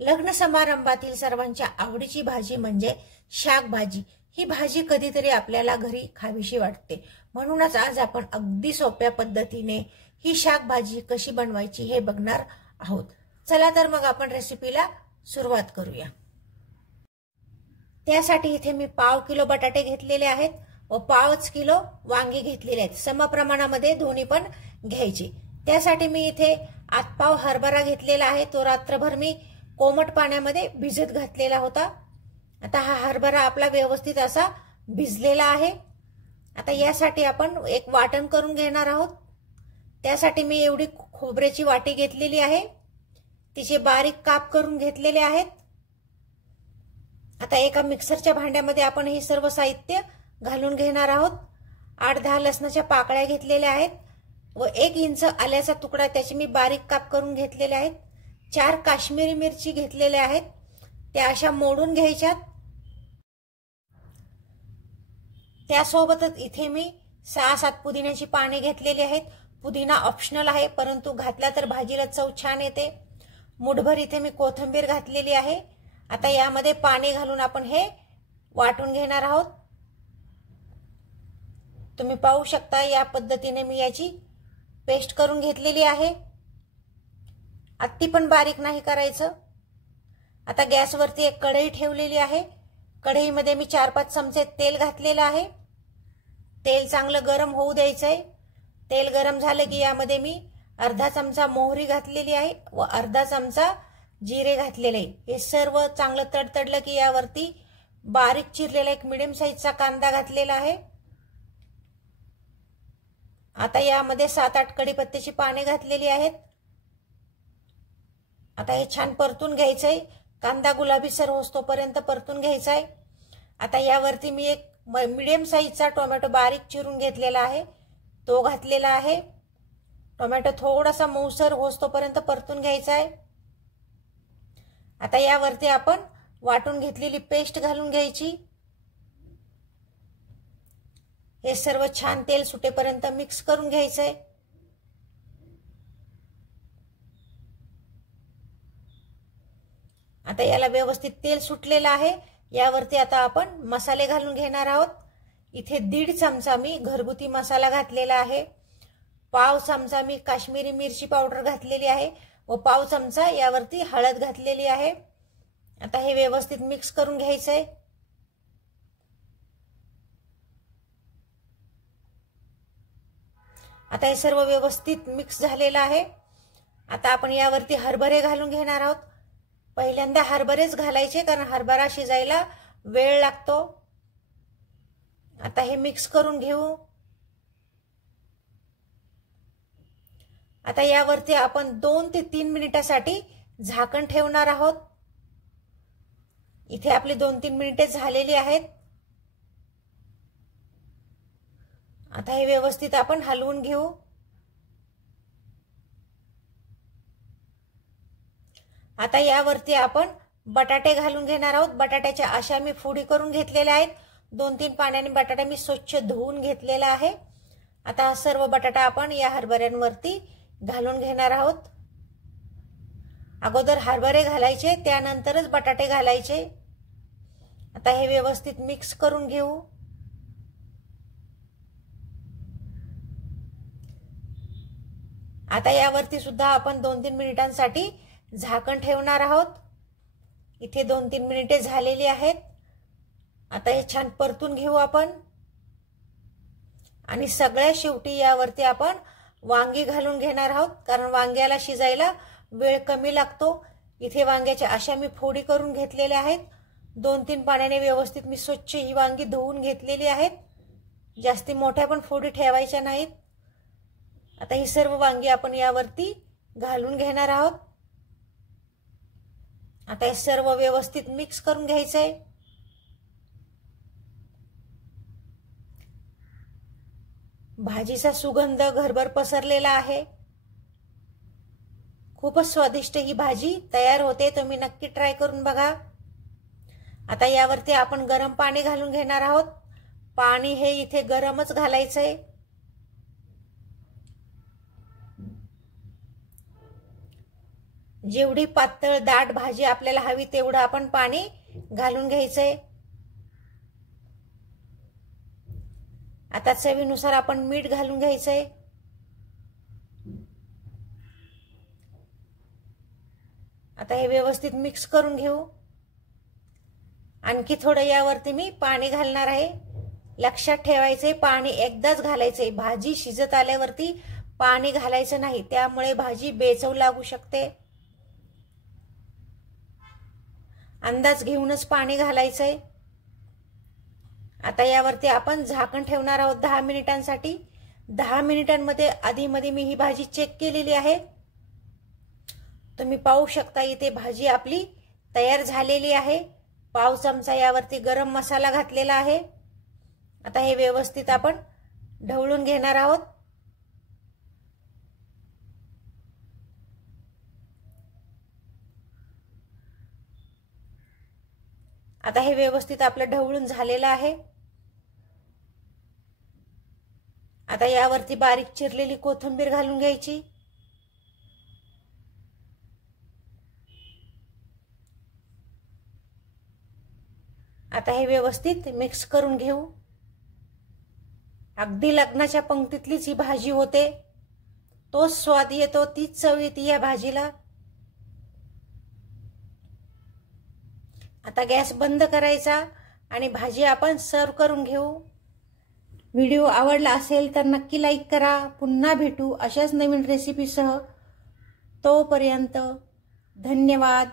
लग्न समारंभातील सर्वांच्या आवडीची भाजी म्हणजे शाकभाजी। ही भाजी कधीतरी आपल्याला घरी खावीशी वाटते, म्हणूनच आज आपण अगदी सोप्या पद्धतीने ही शाकभाजी कशी बनवायची हे बघणार आहोत। चला तर मग आपण रेसिपीला सुरुवात करूया। त्यासाठी इथे मी पाव किलो बटाटे घेतलेले आहेत व 5 किलो वांगी घेतलेले आहेत। समप्रमाणामध्ये दोन्ही पण घ्यायचे। त्यासाठी मी इथे आतपाव हरभरा घेतलेला आहे, तो रात्रभर मी कोमट पाण्यामध्ये भिजत घातलेला होता। आता हा हरभरा आपला व्यवस्थित असा भिजलेला आहे। आता यासाठी आपण एक वाटण करून घेणार आहोत। त्यासाठी मी एवढी खोबऱ्याची वाटी घेतलेली आहे, तिचे बारीक काप करून घेतलेले आहेत। आता एका मिक्सरच्या भांड्यामध्ये आपण हे सर्व साहित्य घालून घेणार आहोत। 8-10 लसणाच्या पाकळ्या घेतलेल्या आहेत व 1 इंच आल्याचा तुकडा त्याचे मी बारीक काप करून घेतलेले आहेत। 4 काश्मीरी मिरची घेतलेल्या आहेत, त्या अशा मोडून घ्यायच्यात। त्यासोबतच इथे मी 6-7 पुदिन्याची पाने घेतलेली आहेत। पुदिना ऑप्शनल आहे, परंतु घातला तर भाजीला चव छान येते। मुठभर इथे मी कोथिंबीर घातलेली आहे। आता यामध्ये पाणी घालून आपण हे वाटून घेणार आहोत। तुम्ही पाहू शकता या पद्धतीने मी याची पेस्ट करून घेतलेली आहे। अति पण बारीक नाही करायचं। आता गॅसवरती एक कढई ठेवलेली आहे। कढईमध्ये मी 4-5 चमचे तेल घातलेलं आहे। तेल चांगलं गरम होऊ द्यायचंय। तेल गरम झाले की यामध्ये मी अर्धा चमचा मोहरी घातलेली आहे व अर्धा चमचा जिरे घातलेले आहे। हे सर्व चांगलं तडतडलं की यावरती बारीक चिरलेला एक मीडियम साईजचा कांदा घातलेला आहे। आता यामध्ये 7-8 कढीपत्त्याची पाने घातलेली आहेत। आता हे छान परतून घ्यायचंय, कांदा गुलाबीसर होईपर्यंत परतून घ्यायचाय। आता यावरती मी एक मीडियम साईजचा टोमॅटो बारीक चिरून घेतलेला आहे, तो घातलेला आहे। टोमॅटो थोडासा मऊसर होईपर्यंत परतून घ्यायचा आहे। आता यावरती आपण वाटून घेतलेली पेस्ट घालून घ्यायची। हे सर्व छान तेल सुटेपर्यंत मिक्स करून घ्यायचंय। आता याला व्यवस्थित तेल सुटलेलं आहे। यावरती आता आपण मसाले घालून घेणार आहोत। इथे 1.5 चमचा मी घरगुती मसाला घातलेला आहे, 1/2 चमचा मी काश्मीरी मिरची पावडर घातलेली आहे व 1/2 चमचा यावरती हळद घातलेली आहे। आता हे व्यवस्थित मिक्स करून घ्यायचंय। आता हे सर्व व्यवस्थित मिक्स झालेलं आहे। आता आपण यावरती हरभरे घालून घेणार आहोत। पहिल्यांदा हरभरेच घालायचे, कारण हरभरा शिजायला वेळ लागतो। आता हे मिक्स करून घेऊ। आता यावरती आपण 2 ते 3 मिनिटासाठी झाकण ठेवणार आहोत। इथे आपली 2-3 मिनिटे झालेली आहेत। आता हे व्यवस्थित आपण हलवून घेऊ। आता यावरती आपण बटाटे घालून घेणार आहोत। बटाट्याच्या अशा मी फोडी करून घेतलेल्या आहेत। 2-3 पाण्याने बटाटा मी स्वच्छ धुवून घेतलेला आहे। आता हा सर्व बटाटा आपण या हरभऱ्यांवरती घालून घेणार आहोत। अगोदर हरभरे घालायचे, त्यानंतरच बटाटे घालायचे। आता हे व्यवस्थित मिक्स करून घेऊ। आता यावरती सुद्धा आपण 2-3 मिनिटांसाठी झाकण ठेवणार आहोत। इथे 2-3 मिनिटे झालेली आहेत। आता हे छान परतून घेऊ आपण। आणि सगळ्या शेवटी यावरती आपण वांगी घालून घेणार आहोत, कारण वांग्याला शिजायला वेळ कमी लागतो। इथे वांग्याच्या अशा मी फोडी करून घेतलेल्या आहेत। 2-3 पाण्याने व्यवस्थित मी स्वच्छ ही वांगी धुवून घेतलेली आहेत। जास्ती मोठ्या पण फोडी ठेवायच्या नाहीत। आता ही सर्व वांगी आपण यावरती घालून घेणार आहोत। आता हे सर्व व्यवस्थित मिक्स करून घ्यायचंय। भाजीचा सुगंध घरभर पसरलेला आहे। खूपच स्वादिष्ट ही भाजी तयार होते, तुम्ही नक्की ट्राय करून बघा। आता यावरती आपण गरम पाणी घालून घेणार आहोत। पाणी हे इथे गरमच घालायचंय। जेवढी पातळ दाट भाजी आपल्याला हवी तेवढं आपण पाणी घालून घ्यायचंय। आता चवीनुसार आपण मीठ घालून घ्यायचंय। आता हे व्यवस्थित मिक्स करून घेऊ। आणखी थोडं यावरती मी पाणी घालणार आहे। लक्षात ठेवायचंय पाणी एकदाच घालायचंय, भाजी शिजत आल्यावरती पाणी घालायचं नाही, त्यामुळे भाजी बेचव लागू शकते। अंदाज घेऊनच पाणी घालायचंय। आता यावरती आपण झाकण ठेवणार आहोत 10 मिनिटांसाठी। 10 मिनिटांमध्ये आधीमध्ये मी ही भाजी चेक केलेली आहे। तुम्ही पाहू शकता इथे भाजी आपली तयार झालेली आहे। पाव चमचा यावरती गरम मसाला घातलेला आहे। आता हे व्यवस्थित आपण ढवळून घेणार आहोत। आता हे व्यवस्थित आपलं ढवळून झालेलं आहे। आता यावरती बारीक चिरलेली कोथिंबीर घालून घ्यायची। आता हे व्यवस्थित मिक्स करून घेऊ। अगदी लग्नाच्या पंक्तीतलीच ही भाजी होते, तोच स्वाद येतो, तीच चव येते या भाजीला। आता गॅस बंद करायचा आणि भाजी आपण सर्व करून घेऊ। व्हिडिओ आवडला असेल तर नक्की लाईक करा। पुन्हा भेटू अशाच नवीन रेसिपीसह। तोपर्यंत धन्यवाद।